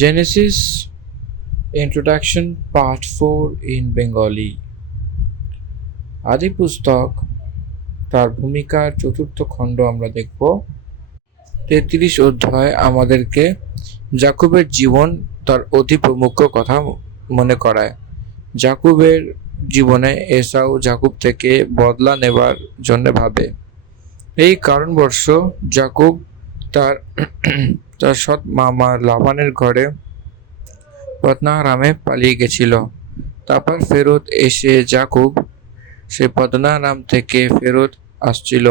Genesis Introduction Part 4 in Bengali আদি পুস্তক তার ভূমিকার চতুর্থ খণ্ড আমরা দেখব। 33 অধ্যায় আমাদেরকে যাকুবের জীবন তার অতি প্রমুখ কথা মনে করায়। যাকুবের জীবনে এসাউ যাকুব থেকে বদলা নেবার জন্য ভাবে। এই কারণবশ যাকুব তার তার সৎ মামা লাবানের ঘরে পদ্মারামে পালিয়ে গেছিল। তারপর ফেরত এসে যাকুব সে পদ্মারাম থেকে ফেরত আসছিল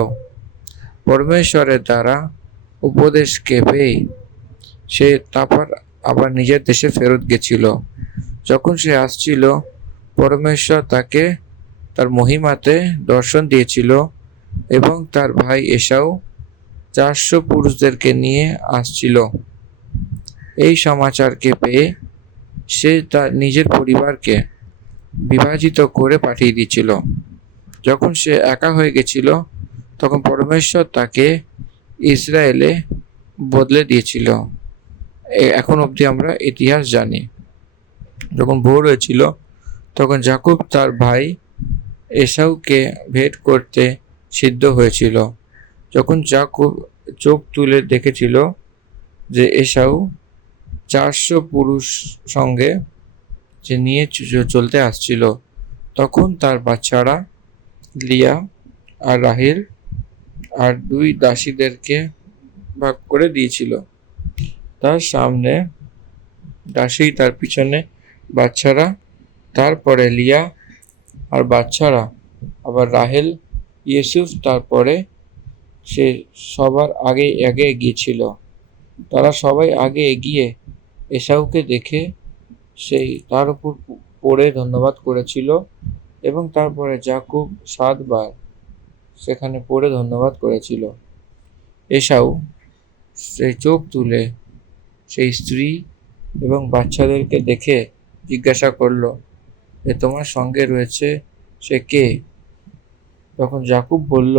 পরমেশ্বরের দ্বারা উপদেশকে পেয়ে। সে তারপর আবার নিজের দেশে ফেরত গেছিল। যখন সে আসছিল, পরমেশ্বর তাকে তার মহিমাতে দর্শন দিয়েছিল এবং তার ভাই এসাউ 400 পুরুষদেরকে নিয়ে আসছিল। এই সমাচারকে পেয়ে সে তার নিজের পরিবারকে বিভাজিত করে পাঠিয়ে দিয়েছিল। যখন সে একা হয়ে গেছিল, তখন পরমেশ্বর তাকে ইসরায়েলে বদলে দিয়েছিল। এখন অবধি আমরা ইতিহাস জানি। যখন ভোর হয়েছিল, তখন যাকুব তার ভাই এসাউকে ভেট করতে সিদ্ধ হয়েছিল। যখন যাকুব চোখ তুলে দেখেছিল যে এসাউ 400 পুরুষ সঙ্গে যে নিয়ে চলতে আসছিল, তখন তার বাচ্চারা লিয়া আর রাহেল আর 2 দাসীদেরকে ভাগ করে দিয়েছিল। তার সামনে দাসী, তার পিছনে বাচ্চারা, তারপরে লিয়া আর বাচ্চারা, আবার রাহেল, ইউসুফ তারপরে। সে সবার আগে আগে এগিয়েছিল। তারা সবাই আগে এগিয়ে এসাউকে দেখে সেই তার উপর পড়ে ধন্যবাদ করেছিল এবং তারপরে যাকুব 7 বার সেখানে পড়ে ধন্যবাদ করেছিল। এসাউ সেই চোখ তুলে সেই স্ত্রী এবং বাচ্চাদেরকে দেখে জিজ্ঞাসা করল যে তোমার সঙ্গে রয়েছে সে কে? তখন যাকুব বলল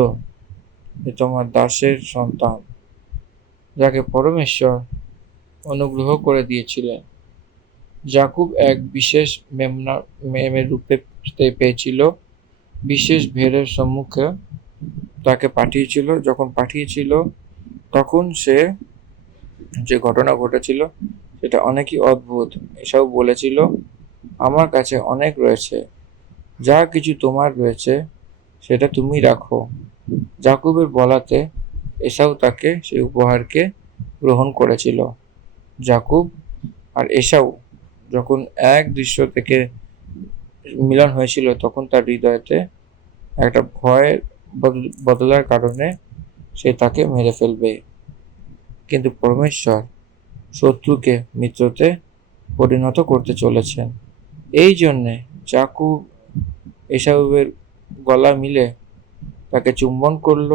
যে তোমার দাসের সন্তান, যাকে পরমেশ্বর অনুগ্রহ করে দিয়েছিলেন। যাকুব এক বিশেষ মেমের রূপে পেয়েছিল, বিশেষ ভেড়ের সম্মুখে তাকে পাঠিয়েছিল। যখন পাঠিয়েছিল, তখন সে যে ঘটনা ঘটেছিল সেটা অনেকই অদ্ভুত। এসব বলেছিল, আমার কাছে অনেক রয়েছে, যা কিছু তোমার রয়েছে সেটা তুমি রাখো। যাকুবের বলাতে এসাউ তাকে সেই উপহারকে গ্রহণ করেছিল। যাকুব আর এসাউ যখন এক দৃশ্য থেকে মিলন হয়েছিল, তখন তার হৃদয়তে একটা ভয়ের বদলার কারণে সে তাকে মেরে ফেলবে। কিন্তু পরমেশ্বর শত্রুকে মিত্রতে পরিণত করতে চলেছেন। এই জন্যে যাকুব এসাউয়ের গলা মিলে তাকে চুম্বন করল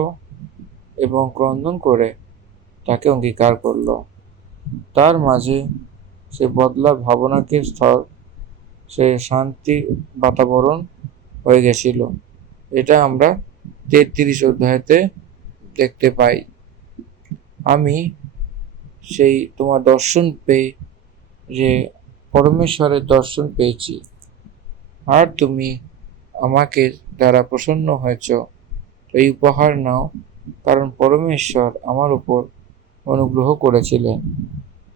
এবং ক্রন্দন করে তাকে অঙ্গীকার করল। তার মাঝে সে বদলা ভাবনাকে স্থল, সে শান্তির বাতাবরণ হয়ে গেছিল। এটা আমরা 33 অধ্যায়তে দেখতে পাই। আমি সেই তোমার দর্শন পেয়ে যে পরমেশ্বরের দর্শন পেয়েছি, আর তুমি আমাকে দ্বারা প্রসন্ন হয়েছ। এই উপহার নাও, কারণ পরমেশ্বর আমার উপর অনুগ্রহ করেছিলেন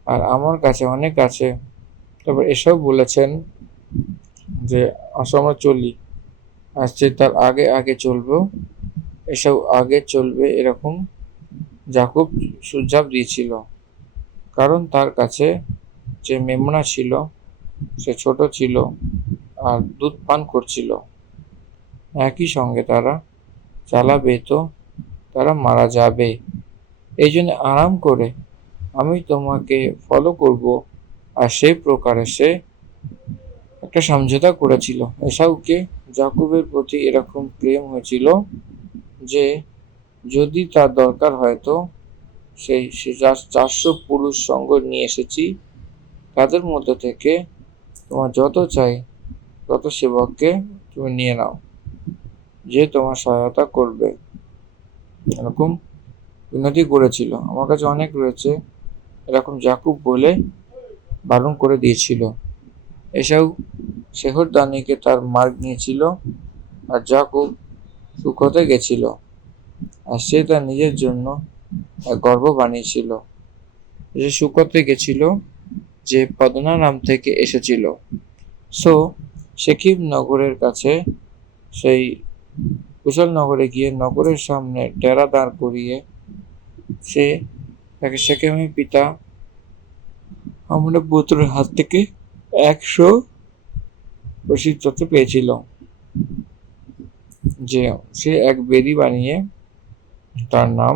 আর আমার কাছে অনেক আছে। তারপর এসব বলেছেন যে আসো আমরা চলি, আসছে তার আগে আগে চলবো, এসব আগে চলবে, এরকম যাকুব সুঝাব দিয়েছিল। কারণ তার কাছে যে মেমনা ছিল সে ছোট ছিল আর দুধ পান করছিল। একই সঙ্গে তারা চালাবে তো তারা মারা যাবে। এই জন্য আরাম করে আমি তোমাকে ফলো করব। আর সেই প্রকারে সে একটা সমঝোতা করেছিল। এসাউকে যাকুবের প্রতি এরকম প্রেম হয়েছিল যে যদি তার দরকার হয় তো সেই 400 পুরুষ সঙ্গ নিয়ে এসেছি, তাদের মধ্যে থেকে তোমার যত চাই তত সেবককে তুমি নিয়ে নাও, যে তোমার সহায়তা করবে। এরকম বিনতি করেছিল। আমার কাছে অনেক রয়েছে, এরকম যাকুব বলে বারণ করে দিয়েছিল। এসাউ শেহরদানিকে তার মার্গ নিয়েছিল, আর যাকুব সুখতে গেছিল, আর সে তার নিজের জন্য এক গর্ব বানিয়েছিল। সে সুখতে গেছিল যে পদনা নাম থেকে এসেছিল। সো শেকিম নগরের কাছে সেই কুশল নগরে গিয়ে নগরের সামনে ডেরা দাঁড় করিয়ে সে তাকে শেকেমের পিতা হামরের পুত্রের হাত থেকে 100 রসিদ তথ্য পেয়েছিল যে সে এক বেদি বানিয়ে তার নাম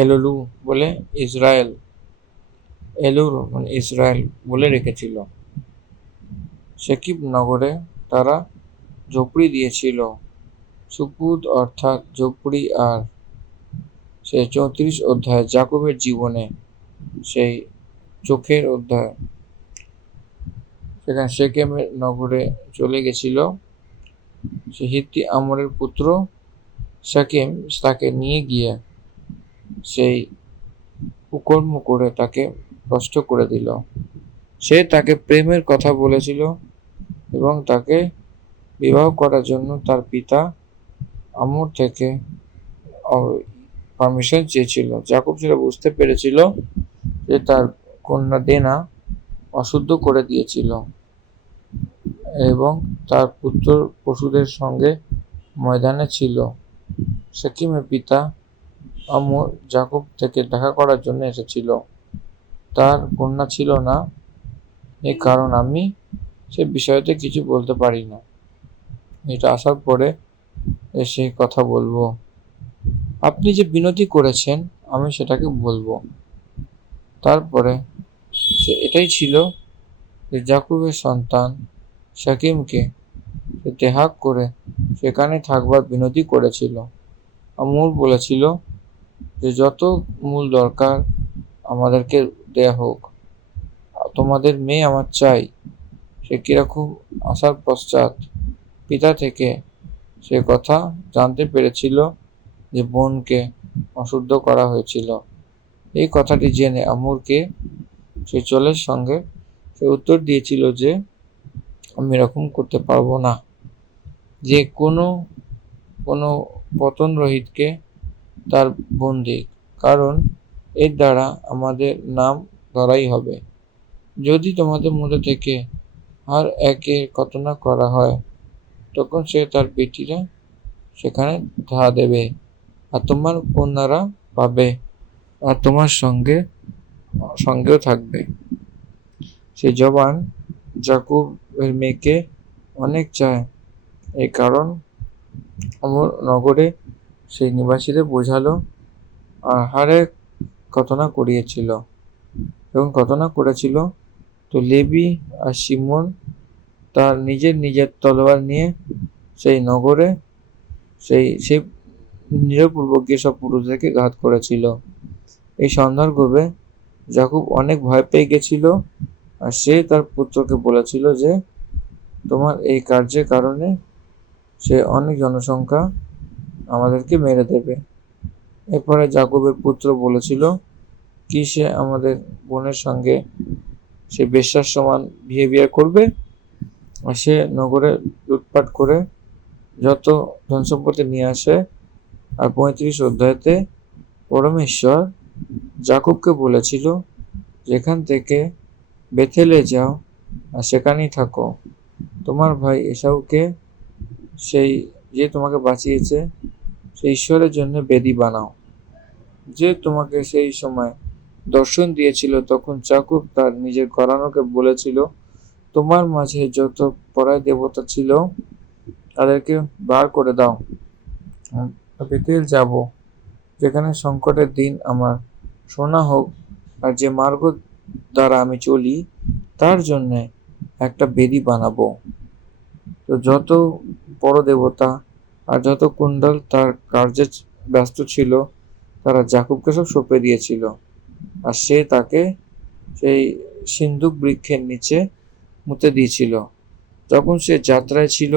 এলোলু বলে এলুর মানে ইসরায়েল বলে রেখেছিল। শেকিব নগরে তারা ঝোপড়ি দিয়েছিল। সুকুদ অর্থাৎ ঝোপড়ি। আর সেই 34 অধ্যায় যাকবের জীবনে সেই চোখের অধ্যায় সেখানে শেকেমের নগরে চলে গেছিল। সে হিত্তি আমরের পুত্র শাকেম তাকে নিয়ে গিয়ে সেই কুকর্ম করে তাকে কষ্ট করে দিল। সে তাকে প্রেমের কথা বলেছিল এবং তাকে বিবাহ করার জন্য তার পিতা আমর থেকে পারমিশন চেয়েছিল। যাকব সেটা বুঝতে পেরেছিল যে তার কন্যা দেনা অশুদ্ধ করে দিয়েছিল এবং তার পুত্র পশুদের সঙ্গে ময়দানে ছিল। শেকিমের পিতা আমর যাকব থেকে দেখা করার জন্য এসেছিল। তার কন্যা ছিল না, এই কারণ আমি সে বিষয়তে কিছু বলতে পারি না। এটা আসার পরে এসে কথা বলবো। আপনি যে বিনতি করেছেন আমি সেটাকে বলবো। তারপরে সে এটাই ছিল যে যাকুবের সন্তান শাকিমকে দেহাক করে সেখানে থাকবার বিনতি করেছিল। আমর বলেছিল যে যত মূল দরকার আমাদেরকে দেয়া হোক, তোমাদের মেয়ে আমার চাই। সে কিরকম আসার পশ্চাৎ পিতা থেকে সে কথা জানতে পেরেছিল যে বোনকে অশুদ্ধ করা হয়েছিল। এই কথাটি জেনে আমরকে সে চলের সঙ্গে সে উত্তর দিয়েছিল যে আমি এরকম করতে পারবো না, যে কোনো পতন রহিতকে তার বন্দি, কারণ এর দ্বারা আমাদের নাম ধরাই হবে। যদি তোমাদের মধ্যে থেকে আর একের ঘটনা করা হয় তখন সে তার বেটিরা সেখানে ধা দেবে, আর তোমার কন্যারা পাবে, আর তোমার সঙ্গেও থাকবে। সে জবান যাকুবের মেয়েকে অনেক চায়, এই কারণ আমর নগরে সেই নিবাসীদের বোঝালো আর হারে ঘটনা করিয়েছিল এবং ঘটনা করেছিল। তো লেবি আর শিমন তার নিজের তলোয়ার নিয়ে সেই নগরে সেই নিরপূর্বক সব পুরুষদেরকে ঘাত করেছিল। এই সন্দর্ভে যাকুব অনেক ভয় পেয়ে গেছিল, আর সে তার পুত্রকে বলেছিল যে তোমার এই কার্যের কারণে সে অনেক জনসংখ্যা আমাদেরকে মেরে দেবে। এরপরে যাকুবের পুত্র বলেছিল কি সে আমাদের বোনের সঙ্গে সে বেশ্যার সমান বিহেভিয়ার করবে, আর সে নগরে লুটপাট করে যত ধন সম্পত্তি নিয়ে আসে। আর 35 অধ্যায়তে পরমেশ্বর যাকুবকে বলেছিল যেখান থেকে বেথেলে যাও আর সেখানেই থাকো, তোমার ভাই এসাউকে সেই যে তোমাকে বাঁচিয়েছে সেই ঈশ্বরের জন্য বেদি বানাও। যে তোমাকে সেই সময় দর্শন দিয়েছিল তখন যাকুব তার নিজের ঘরানাকে বলেছিল তোমার মাঝে যত পরায় দেবতা ছিল তাদেরকে বার করে দাও, বেতেল যাব, যেখানে সংকটের দিন আমার শোনা হোক, আর যে মার্গ দ্বারা আমি চলি তার জন্য একটা বেদি বানাবো। তো যত বড় দেবতা আর যত কুণ্ডল তার কার্যে ব্যস্ত ছিল তারা যাকুবকে সব সঁপে দিয়েছিল, আর সে তাকে সেই সিন্ধুক বৃক্ষের নিচে মুতে দিয়েছিল। যখন সে যাত্রায় ছিল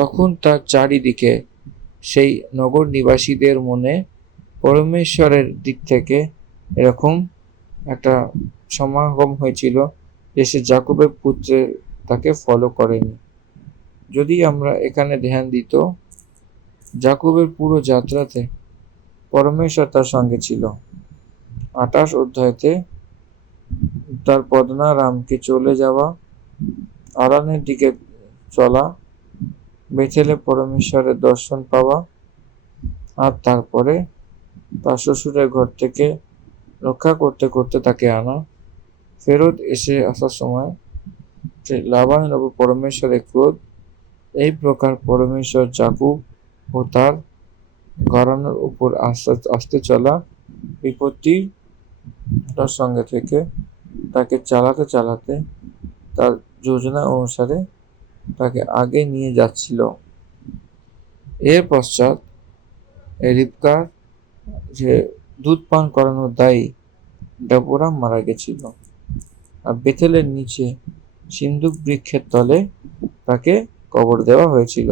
তখন তার চারিদিকে সেই নগর নিবাসীদের মনে পরমেশ্বরের দিক থেকে এরকম একটা সমাগম হয়েছিল এসে জাকুবের পুত্রের তাকে ফলো করেনি। যদি আমরা এখানে ধ্যান দিত, জাকুবের পুরো যাত্রাতে পরমেশ্বর তার সঙ্গে ছিল। 28 অধ্যায়তে তার পদ্মারামকে চলে যাওয়া, আরানের দিকে চলা, বেথেলে পরমেশ্বরের দর্শন পাওয়া, আর তারপরে তার শ্বশুরের ঘর থেকে রক্ষা করতে করতে তাকে আনা, ফেরত আসার সময় লাবানের উপর পরমেশ্বরের ক্রোধ, এই প্রকার পরমেশ্বর জাকুব ও তার ঘরানার উপর আস্তে চলা বিপত্তি তার সঙ্গে থেকে তাকে চালাতে চালাতে তার যোজনা অনুসারে তাকে আগে নিয়ে যাচ্ছিল। এর পশ্চাৎ রিবকার যে দুধ পান করানোর দায়ী ডেবোরা মারা গেছিল, আর বেথেলের নিচে সিন্দুক বৃক্ষের তলে তাকে কবর দেওয়া হয়েছিল।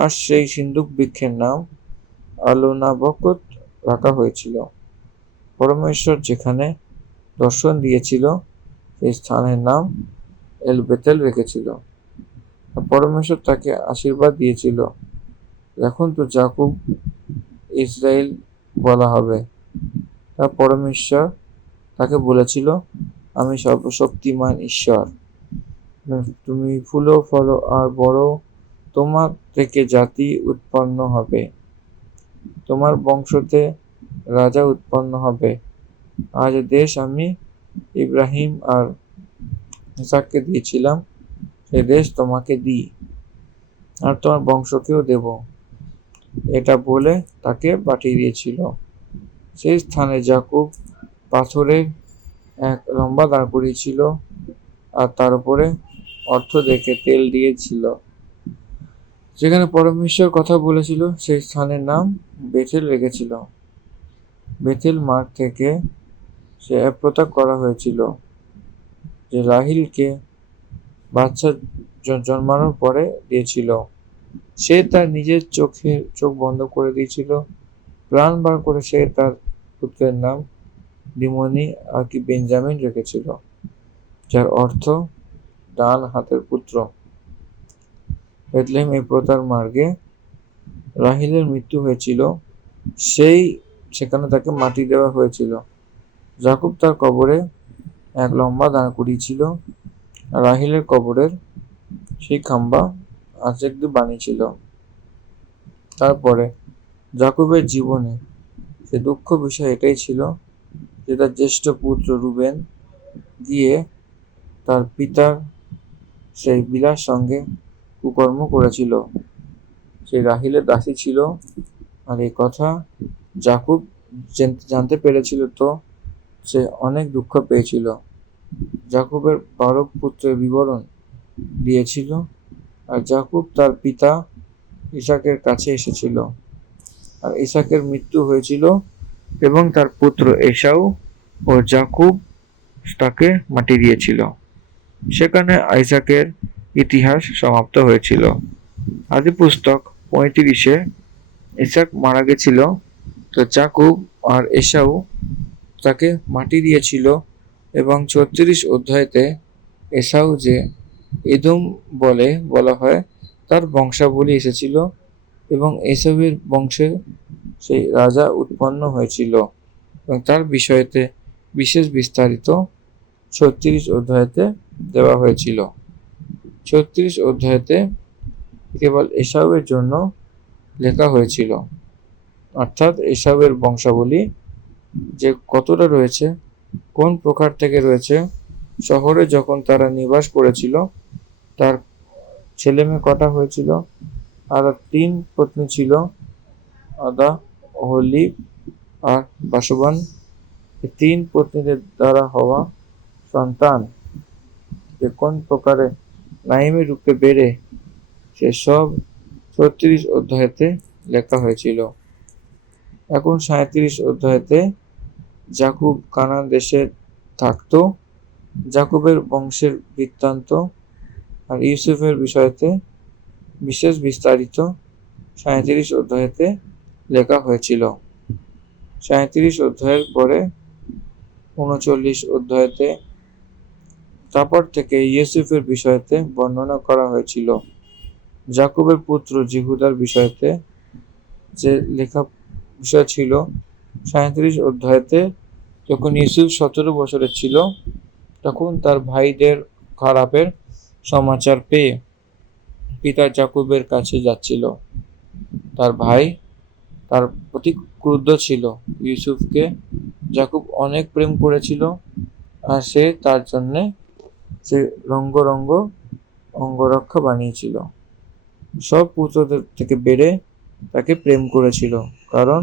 আর সেই সিন্দুক বৃক্ষের নাম আলোনাবকত রাখা হয়েছিল। পরমেশ্বর যেখানে দর্শন দিয়েছিল সেই স্থানের নাম এল বেতেল রেখেছিল। আর পরমেশ্বর তাকে আশীর্বাদ দিয়েছিল, এখন তো জাকুব ইসরায়েল বলা হবে। তার পরমেশ্বর তাকে বলেছিল, আমি সর্বশক্তিমান ঈশ্বর, তুমি ফুলো ফলো আর বড়, তোমার থেকে জাতি উৎপন্ন হবে, তোমার বংশতে রাজা উৎপন্ন হবে। আজ দেশ আমি ইব্রাহিম আর ইসাককে দিয়েছিলাম, সে দেশ তোমাকে দিই, আর তোমার বংশকেও দেব। এটা বলে তাকে পাঠিয়ে দিয়েছিল। সেই স্থানে জাকুব পাথরের এক লম্বা দাঁড় করিয়েছিল, আর তার উপরে অর্থ দেখে তেল দিয়েছিল। যেখানে পরমেশ্বর কথা বলেছিল সেই স্থানের নাম বেথেল রেখেছিল। বেথেল মাঠ থেকে সে প্রত্যাগ করা হয়েছিল যে রাহিলকে বাচ্চা জন্মানোর পরে দিয়েছিল। সে তার নিজের চোখ বন্ধ করে দিয়েছিল, প্রাণ বার করে সে তার পুত্রের নাম দিমনি আর কি বেঞ্জামিন রেখেছিল, যার অর্থ ডান হাতের পুত্র। বেথলেহেম এফ্রাতার মার্গে রাহিলের মৃত্যু হয়েছিল, সেখানে তাকে মাটি দেওয়া হয়েছিল। জাকুব তার কবরে এক লম্বা দাঁড় করিয়েছিল, আর রাহিলের কবরের সেই খাম্বা আঁচেক দিয়ে বানিয়েছিল। তারপরে জাকুবের জীবনে সে দুঃখ বিষয় এটাই ছিল যে তার জ্যেষ্ঠ পুত্র রুবেন গিয়ে তার পিতার সেই বিলার সঙ্গে কুকর্ম করেছিল, সেই রাহিলের দাসী ছিল। আর এই কথা জাকুব জানতে পেরেছিল, তো সে অনেক দুঃখ পেয়েছিল। জাকুবের 12 পুত্রের বিবরণ দিয়েছিল, আর জাকুব তার পিতা ইসাকের কাছে এসেছিল, আর ইসাকের মৃত্যু হয়েছিল এবং তার পুত্র এসাউ ও জাকুব তাকে মাটি দিয়েছিল। সেখানে আইজাকের ইতিহাস সমাপ্ত হয়েছিল। আদিপুস্তক 35-এ ইসাক মারা গেছিল, তো জাকুব আর এসাউ তাকে মাটি দিয়েছিল, এবং 36 অধ্যায়তে এসাউ যে এদোম বলা হয় তার বংশাবলী এসেছিল, এবং এসাউয়ের বংশে সেই রাজা উৎপন্ন হয়েছিল, এবং তার বিষয়েতে বিশেষ বিস্তারিত 36 অধ্যায়তে দেওয়া হয়েছিল। 36 অধ্যায়তে কেবল এসাউয়ের জন্য লেখা হয়েছিল, অর্থাৎ এসাউয়ের বংশাবলী যে কতটা রয়েছে, কোন প্রকার থেকে রয়েছে, শহরে যখন তারা নিবাস করেছিল তার ছেলে মেয়ে কটা হয়েছিল, আর 3 পত্নী ছিল, আদা, ওহলিব আর বাসবান। 3 পত্নীদের দ্বারা হওয়া সন্তান যে কোন প্রকারে নাইমের রূপে বেড়ে, সে সব 36 অধ্যায়তে লেখা হয়েছিল। এখন 37 অধ্যায়তে জাকুব কানান দেশে থাকত, জাকুবের বংশের বৃত্তান্ত আর ইউসুফের বিষয়তে বিশেষ বিস্তারিত 37 অধ্যায়তে লেখা হয়েছিল। 37 অধ্যায়ের পরে 39 অধ্যায়তে তারপর থেকে ইউসুফের বিষয়তে বর্ণনা করা হয়েছিল। যাকুবের পুত্র জিহুদার বিষয়তে যে লেখা বিষয় ছিল 37 অধ্যায়তে, যখন ইউসুফ 17 বছরের ছিল তখন তার ভাইদের খারাপের সমাচার পেয়ে পিতা যাকুবের কাছে যাচ্ছিল। তার ভাই তার প্রতি ক্রুদ্ধ ছিল। ইউসুফকে যাকুব অনেক প্রেম করেছিল, আর সে তার জন্যে সে রঙ্গ রঙ্গ অঙ্গরক্ষা বানিয়েছিল। সব পুত্রদের থেকে বেড়ে তাকে প্রেম করেছিল, কারণ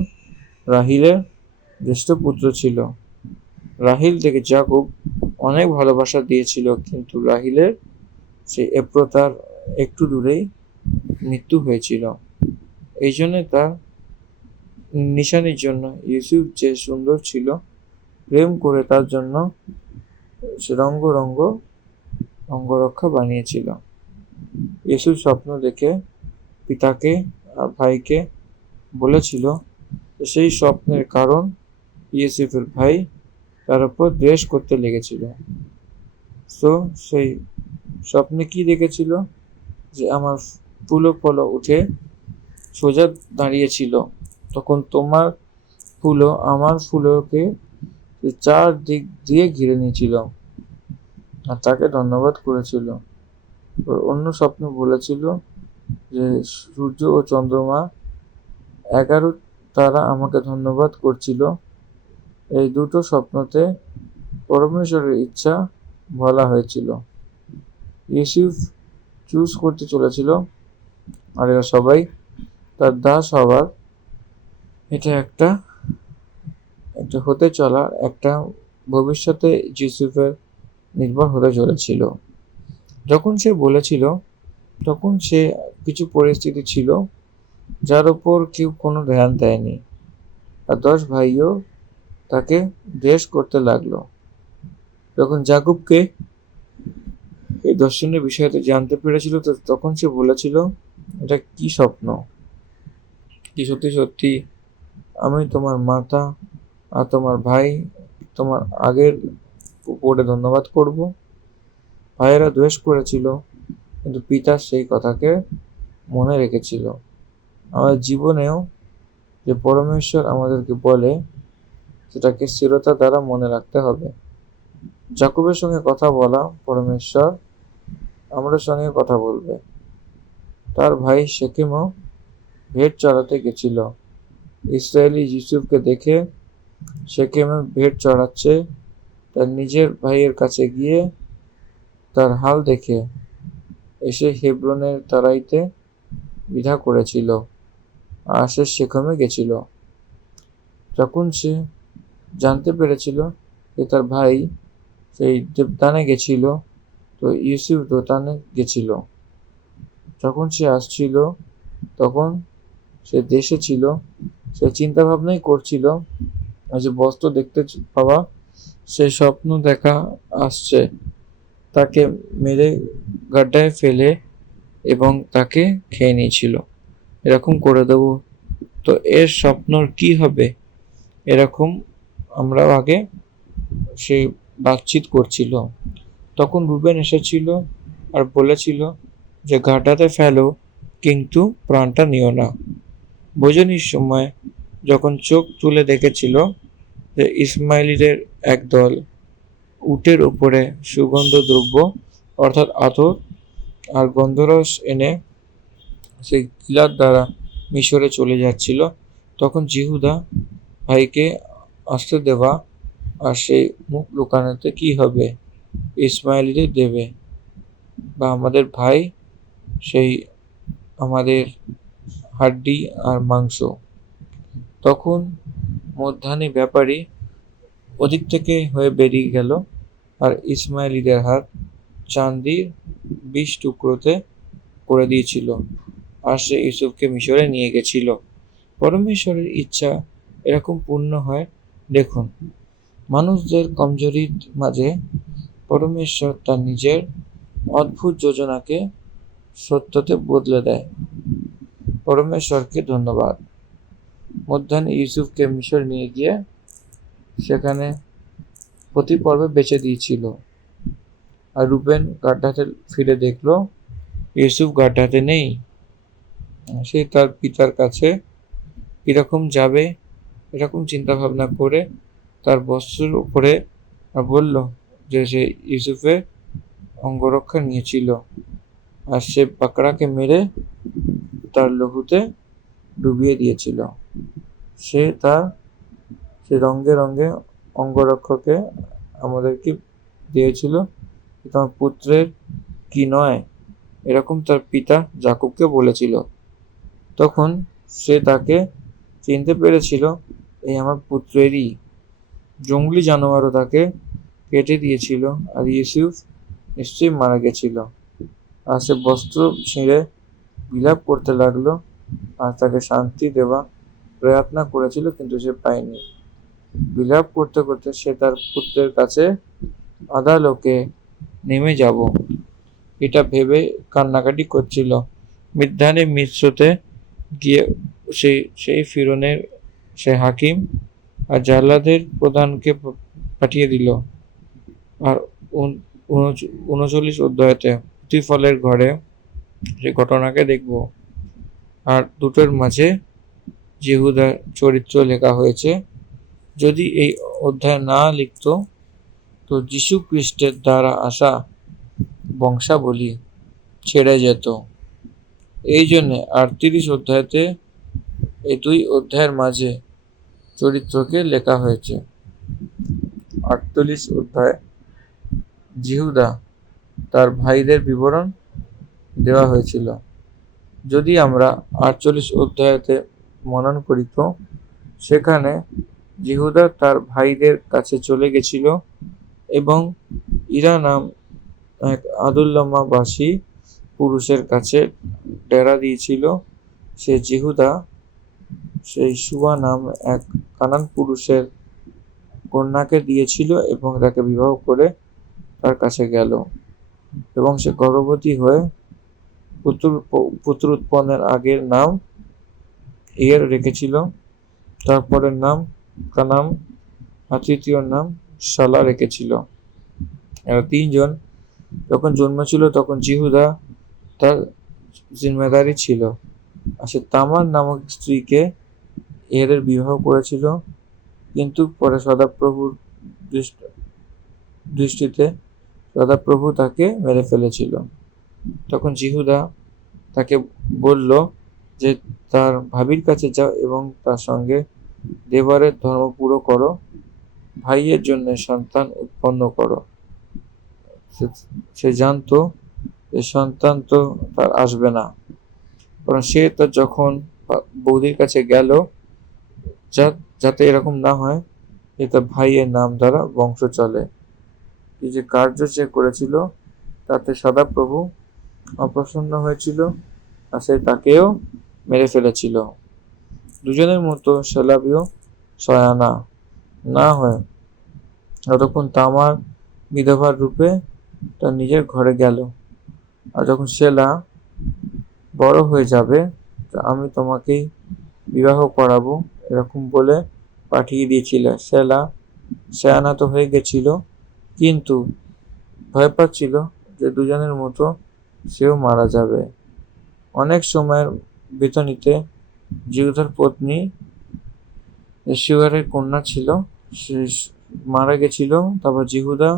রাহিলের জ্যেষ্ঠ পুত্র ছিল। রাহিল থেকে যাকুব অনেক ভালোবাসা দিয়েছিল, কিন্তু রাহিলের সেই এপ্রতার একটু দূরেই মৃত্যু হয়েছিল। এই জন্য তার নিশানির জন্য ইউসুফ যে সুন্দর ছিল, প্রেম করে তার জন্য সে রঙ্গ রঙ্গ অঙ্গরক্ষা বানিয়েছিল। ইউসুফ স্বপ্ন দেখে পিতাকে আর ভাইকে বলেছিল। সেই স্বপ্নের কারণ ইউসুফের ভাই তার উপর দ্বেষ করতে লেগেছিল। তো সেই স্বপ্নে কি দেখেছিল, যে আমার ফুলো ফল উঠে সোজা দাঁড়িয়েছিল, তখন তোমার ফুলো আমার ফুলোকে চার দিক দিয়ে ঘিরে নিয়েছিল আর তাকে ধন্যবাদ করেছিল। অন্য স্বপ্ন বলেছিল যে সূর্য ও চন্দ্রমা 11 তারা আমাকে ধন্যবাদ করছিল। এই দুটো স্বপ্নতে পরমেশ্বরের ইচ্ছা বলা হয়েছিল। ইউসুফ চুজ করতে চলেছিল, আর এরা সবাই তার দাস হবার এটা একটা হতে চলা একটা ভবিষ্যতে ইউসুফের নির্ভর হতে চলেছিল। যখন সে বলেছিল, তখন সে কিছু পরিস্থিতি ছিল যার উপর কেউ কোনো ধ্যান দেয়নি, আর 10 ভাইও তাকে দ্বেষ করতে লাগলো। যখন যাকুবকে এই দর্শনের বিষয়তে জানতে পেরেছিল, তখন সে বলেছিল, এটা কি স্বপ্ন, কি সত্যি সত্যি আমি তোমার মাতা আর তোমার ভাই তোমার আগের উপরে ধন্যবাদ করব? ভাইয়েরা দ্বেষ করেছিল, কিন্তু পিতা সেই কথাকে মনে রেখেছিল। আমাদের জীবনেও যে পরমেশ্বর আমাদেরকে বলে, সেটাকে স্থিরতা দ্বারা মনে রাখতে হবে। যাকুবের সঙ্গে কথা বলা পরমেশ্বর আমাদের সঙ্গে কথা বলবে। তার ভাই শেকেমও ভেড় চড়াতে গেছিল। ইসরায়েলি ইউসুফকে দেখে শেকেমে ভেড় চড়াচ্ছে, তার নিজের ভাইয়ের কাছে গিয়ে তার হাল দেখে এসে হেব্রনের তারাইতে বিধা করেছিল, আর সে শেকেমে গেছিল। যখন সে জানতে পেরেছিল যে তার ভাই সেই দেবদানে গেছিল, তো ইউসুফ দোতানে গেছিল। যখন সে আসছিল, তখন সে দেশে ছিল, সে চিন্তা ভাবনাই করছিল যে বস্ত্র দেখতে পাওয়া, সে স্বপ্ন দেখা আসছে, তাকে মেরে গাড্ডায় ফেলে এবং তাকে খেয়ে নিয়েছিল, এরকম করে দেব। তো এর স্বপ্নর কি হবে, এরকম আমরাও আগে সে বাতচিত করছিল। তখন রুবেন এসেছিল আর বলেছিল যে গাড্ডাতে ফেলো, কিন্তু প্রাণটা নিও না। ভোজনের সময় যখন চোখ তুলে দেখেছিল যে ইসমাইলিদের একদল উটের উপরে সুগন্ধ দ্রব্য অর্থাৎ আতর আর গন্ধরস এনে সেই গিলাদ দ্বারা মিশরে চলে যাচ্ছিল, তখন জিহুদা ভাইকে আসতে দেওয়া আর সেই মুখ লুকানোতে কি হবে, ইসমাইলিদের দেবে, বা আমাদের ভাই সেই আমাদের হাড্ডি আর মাংস। তখন মধ্যাহ্নে ব্যাপারী ওদিক থেকে হয়ে বেরিয়ে গেল, আর ইসমাইলিদের হাত চান্দির 20 টুকরোতে করে দিয়েছিল, আর সে ইউসুফকে মিশরে নিয়ে গেছিল। পরমেশ্বরের ইচ্ছা এরকম পূর্ণ হয়। দেখুন, মানুষদের কমজোরির মাঝে পরমেশ্বর তার নিজের অদ্ভুত যোজনাকে সত্যতে বদলে দেয়। পরমেশ্বরকে ধন্যবাদ। মধ্যাহ্নে ইউসুফকে মিশর নিয়ে গিয়ে সেখানে প্রতি পর্বে বেচে দিয়েছিল। আর রুবেন গাড্ডাতে ফিরে দেখলো ইউসুফ গাড্ডাতে নেই। সে তার পিতার কাছে কিরকম যাবে এরকম চিন্তা ভাবনা করে তার বস্ত্রের উপরে বলল যে সে ইউসুফের অঙ্গরক্ষা নিয়েছিল, আর সে পাকড়াকে মেরে তার লহুতে ডুবিয়ে দিয়েছিল। সে তার সে রঙে রঙে অঙ্গরক্ষকে আমাদেরকে দিয়েছিল, তোমার পুত্রের কি নয়, এরকম তার পিতা যাকুবকে বলেছিল। তখন সে তাকে চিনতে পেরেছিল, এই আমার পুত্রেরই। জঙ্গলি জানোয়ারও তাকে কেটে দিয়েছিল, আর ইউসুফ নিশ্চয়ই মারা গেছিল। আর সে বস্ত্র ছিঁড়ে বিলাপ করতে লাগলো, আর তাকে শান্তি দেওয়া প্রয়ত্ন করেছিল, কিন্তু সে পায়নি। বিলাপ করতে করতে সে তার পুত্রের কাছে আদালকে নেমে যাব এটা ভেবে কান্নাকাটি করছিল। মিদ্যানে মিশ্রতে গিয়ে সেই ফিরৌনের সে হাকিম আর জাল্লাদের প্রধানকে পাঠিয়ে দিল। আর 39 অধ্যায়তে প্রতিফলের ঘরে সে ঘটনাকে দেখব। আর দুটোর মাঝে জিহুদার চরিত্র লেখা হয়েছে। যদি এই অধ্যায় না লিখত তো যীশু খ্রিস্টের দ্বারা আসা বংশাবলী ছেড়ে যেত। এই জন্যে 38 অধ্যায়তে এই 2 অধ্যায়ের মাঝে চরিত্রকে লেখা হয়েছে। 48 অধ্যায় জিহুদা তার ভাইদের বিবরণ দেওয়া হয়েছিল। যদি আমরা 48 অধ্যায়তে মনন করি তো সেখানে জিহুদা তার ভাইদের কাছে চলে গেছিল এবং ইরা নাম এক আদুল্লামাবাসী পুরুষের কাছে ডেরা দিয়েছিল। সে জিহুদা সেই সুয়া নাম এক কানান পুরুষের কন্যাকে দিয়েছিল এবং তাকে বিবাহ করে তার কাছে গেল, এবং সে গর্ভবতী হয়ে পুত্র উৎপন্নের আগের নাম এর রেখেছিল, তারপরের নাম কানাম, আর তৃতীয় নাম শালা রেখেছিল। এরা 3 জন যখন জন্মেছিল তখন জিহুদা তার জিম্মেদারি ছিল। আর সে তামার নামক স্ত্রীকে এর বিবাহ করেছিল, কিন্তু পরে সদাপ্রভুর দৃষ্টিতে সদাপ্রভু তাকে মেরে ফেলেছিল। তখন জিহুদা তাকে বলল যে তার ভাবির কাছে যাও এবং তার সঙ্গে দেবরের ধর্ম পুরো করো, ভাইয়ের জন্য সন্তান উৎপন্ন করো। সে জানতো যে সন্তান তো তার আসবে না, কারণ সে তো যখন বৌদির কাছে গেল যাতে এরকম না হয় যে তার ভাইয়ের নাম দ্বারা বংশ চলে। এই যে কার্য সে করেছিল তাতে সদাপ্রভু অপ্রসন্ন হয়েছিল, আর সে তাকেও মেরে ফেলেছিল। দুজনের মতো সেলাবিও সয়ানা না হয় যতক্ষণ তামার বিধবার রূপে তার নিজের ঘরে গেল। আর যখন সেলা বড় হয়ে যাবে আমি তোমাকেই বিবাহ করাবো এরকম বলে পাঠিয়ে দিয়েছিল। সেলা সয়ানা তো হয়ে গেছিল, কিন্তু ভয় পাচ্ছিল যে দুজনের মতো সেও মারা যাবে। অনেক সময়ের বেতনিতে জিহুদার পত্নী শিওয়ারের কন্যা ছিল, সে মারা গেছিল। তারপর জিহুদা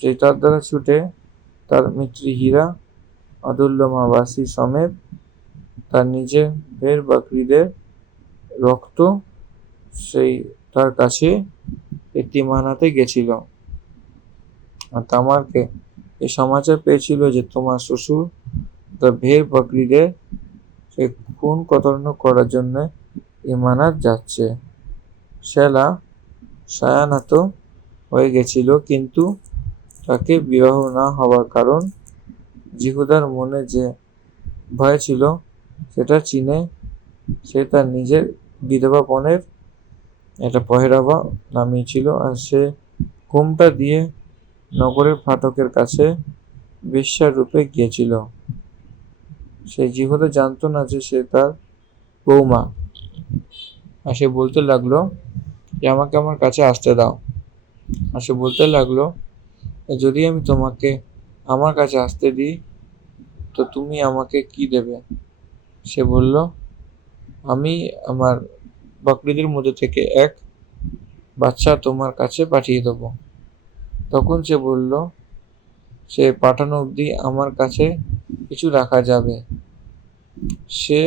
যে তার দ্বারা ছুটে তার মিত্রী হীরা আদুল্লামাবাসী সমেত তার নিজের ভেড় বাকরিদের রক্ত সেই তার কাছে এতিমানাতে গেছিল। আর তামারকে এই সমাচার পেয়েছিল যে তোমার শ্বশুর তার ভেড় বাকরিদের সে খুন কতর্ণ করার জন্য ইমানাত যাচ্ছে। সেলা সায়ানাত হয়ে গেছিল, কিন্তু তাকে বিবাহ না হওয়ার কারণ জিহুদার মনে যে ভয় ছিল সেটা চিনে সে তার নিজের বিধবাপনের একটা পহেরাবা নামিয়েছিল, আর সে ঘুমটা দিয়ে নগরের ফাটকের কাছে বেশ্যার রূপে গিয়েছিল। সে জিহুদা জানতো না যে সে তার বৌমা। আর সে বলতে লাগলো যে আমাকে আমার কাছে আসতে দাও। আর সে বলতে লাগলো যদি আমি তোমাকে আমার কাছে আসতে দিই তো তুমি আমাকে কি দেবে? সে বলল, আমি আমার বকরিদের মধ্যে থেকে এক বাচ্চা তোমার কাছে পাঠিয়ে দেবো। তখন সে বলল, সে পাঠানো অবধি আমার কাছে কিছু রাখা যাবে। সে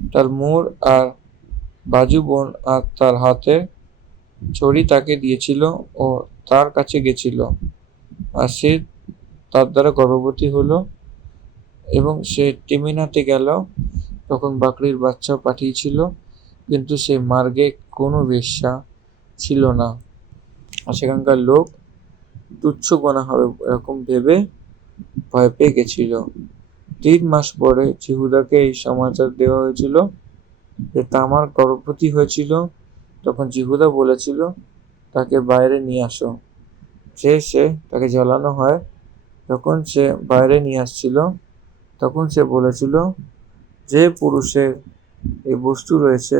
তার মোড় আর বাজু বোন আর তার হাতে ছড়ি তাকে দিয়েছিল ও তার কাছে গেছিল, আর সে তার দ্বারা গর্ভবতী হলো এবং সে টিমিনাতে গেল। তখন বাকরির বাচ্চা পাঠিয়েছিল, কিন্তু সে মার্গে কোনো বেশ্যা ছিল না, আর সেখানকার লোক তুচ্ছ গোনা হবে এরকম ভেবে ভয় পেয়ে গেছিল। 3 মাস পরে জিহুদাকে এই সমাচার দেওয়া হয়েছিল যে তামার গর্ভবতী হয়েছিল। তখন জিহুদা বলেছিল, তাকে বাইরে নিয়ে আসো। সে তাকে জ্বালানো হয়। যখন সে বাইরে নিয়ে আসছিল তখন সে বলেছিল, যে পুরুষের এই বস্তু রয়েছে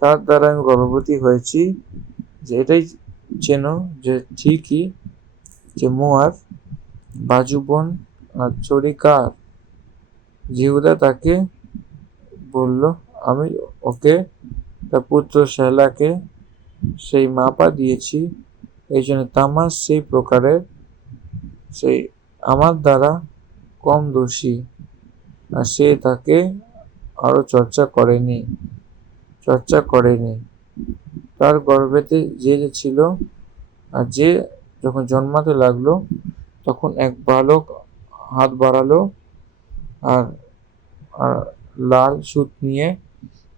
তার দ্বারা আমি গর্ভবতী হয়েছি, যে এটাই চেনো যে ঠিকই যে মোয়াব বাজু বোন আর ছড়ি কার। জিহুদা তাকে বলল, আমি ওকে তার পুত্র শেলাকে সেই মাপা দিয়েছি, এই জন্য তামাস সেই প্রকারের সেই আমার দ্বারা কম দোষী, আর সে তাকে আরো চর্চা করেনি। তার গর্ভেতে যে ছিল, আর যে যখন জন্মাতে লাগলো তখন এক বালক হাত বাড়ালো আর আর লাল সুত নিয়ে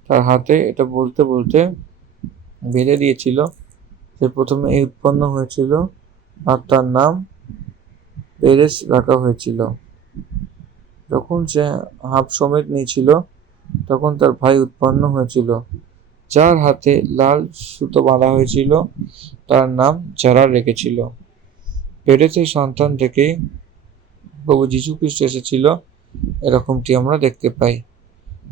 তার হাতে এটা বলতে বলতে বেঁধে দিয়েছিল যে প্রথমে এই উৎপন্ন হয়েছিল, আর তার নাম পেরেস রাখা হয়েছিল। যখন সে হাঁপ সমেত নিয়েছিল তখন তার ভাই উৎপন্ন হয়েছিল, যার হাতে লাল সুতো বাঁধা হয়েছিল, তার নাম যারা রেখেছিল। পেরেসের সন্তান থেকেই প্রভু যীশু খ্রিস্ট এসেছিল, এরকমটি আমরা দেখতে পাই।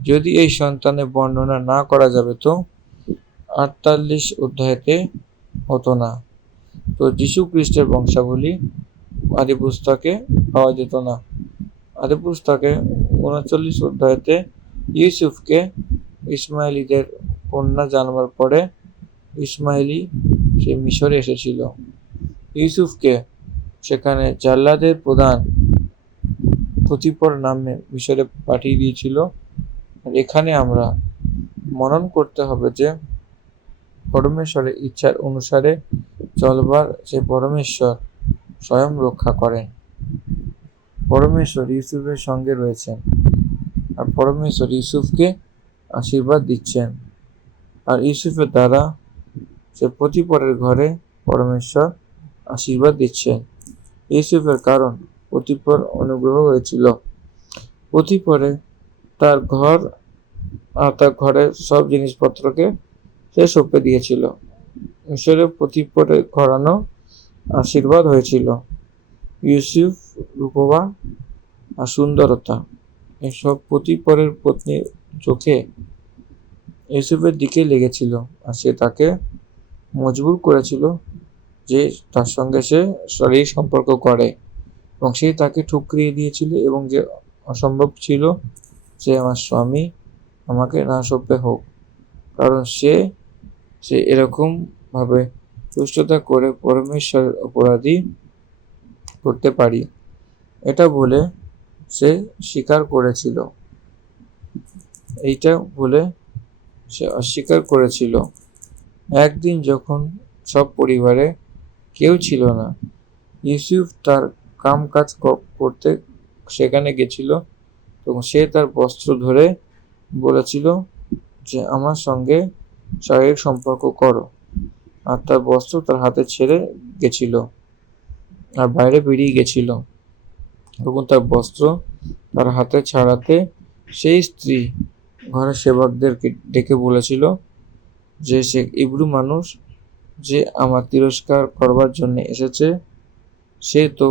যদি এই সন্তানের বর্ণনা না করা যাবে তো 48 অধ্যায়তে হতো না। তো যীশু খ্রিস্টের বংশাবলী আদি পুস্তকে পাওয়া যেত না। আদি পুস্তকে 39 অধ্যায়তে ইউসুফকে ইসমাইলিদের কন্যা জানবার পরে ইসমাইলি সে মিশরে এসেছিল। ইউসুফকে সেখানে জাল্লাদের প্রধান পতিফর নামে মিশরে পাঠিয়ে দিয়েছিল। আর এখানে আমরা মনন করতে হবে যে পরমেশ্বরের ইচ্ছার অনুসারে চলবার সে পরমেশ্বর স্বয়ং রক্ষা করেন। পরমেশ্বর ইউসুফের সঙ্গে রয়েছেন, আর পরমেশ্বর ইউসুফকে আশীর্বাদ দিচ্ছেন, আর ইউসুফের দ্বারা সে পতিফরের ঘরে পরমেশ্বর আশীর্বাদ দিচ্ছেন। ইউসুফের কারণ পতিফর অনুগ্রহ হয়েছিল। পতিফরে তার ঘর আর তার ঘরের সব জিনিসপত্রকে সে সঁপে দিয়েছিল। মিশরে পতিফরে ঘরানো আশীর্বাদ হয়েছিল। ইউসুফ রূপবান আর সুন্দরতা এসব পতিফরের পত্নীর চোখে ইউসুফের দিকে লেগেছিল, আর সে তাকে মজবুর করেছিল যে তার সঙ্গে সে শারীরিক সম্পর্ক করে, এবং সে তাকে ঠুকরিয়ে দিয়েছিল এবং যে অসম্ভব ছিল যে আমার স্বামী আমাকে না সঁপে হোক, কারণ সে এরকম ভাবে দুষ্টতা করে পরমেশ্বরের অপরাধী করতে পারি, এটা বলে সে স্বীকার করেছিল। এইটা বলে সে অস্বীকার করেছিল। একদিন যখন সব পরিবারে কেউ ছিল না, ইউসুফ তার কাজ করতে সেখানে গেছিল, তখন সে তার বস্ত্র ধরে বলেছিল যে আমার সঙ্গে শারীরিক সম্পর্ক করো, আর তার বস্ত্র তার হাতে ছেড়ে গেছিল আর বাইরে বেরিয়ে গেছিল। তখন তার বস্ত্র তার হাতে ছাড়াতে সেই স্ত্রী ঘরের সেবকদেরকে ডেকে বলেছিল যে সে ইব্রু মানুষ যে আমার তিরস্কার করবার জন্য এসেছে, সে তো